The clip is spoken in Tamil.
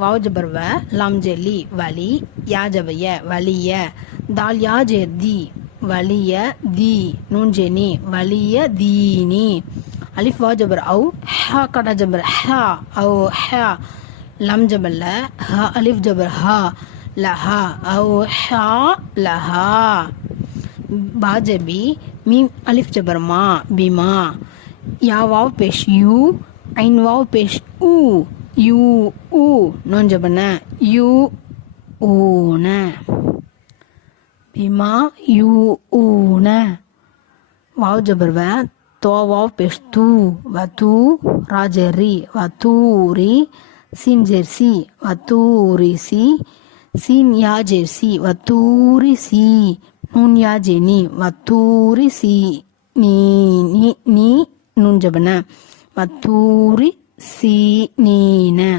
வாவ் ஜபர் வ லாம் ஜெல்லி வலி யா ஜபய வலிய தால் யா ஜே தி வலிய தி நூன் ஜெனி வலிய தீனி அலிஃப் வா ஜபர் அவு ஹா கடா ஜபர் ஹா அவு ஹா லம் ஜபர் ல ஹா அலிஃப் ஜபர் ஹா லஹா அவு ஹா லஹா பா ஜபி மீம் அலிஃப் ஜபர் மா பிமா யா வாவ் பேஷ் யூ ஐன் வாவ் பேஷ் ஊ யூ ஊ நூன் ஜபர் ந யூ ஊன பிமா யூ ஊன வாவ் ஜபர் வ तो वाव पेश तू व तू राजेरी व तूरी सीन जेरसी व तूरी सी सीन या जेरसी व तूरी सी नून या जेनी व तूरी सी नी नून जबना व तूरी सी नीना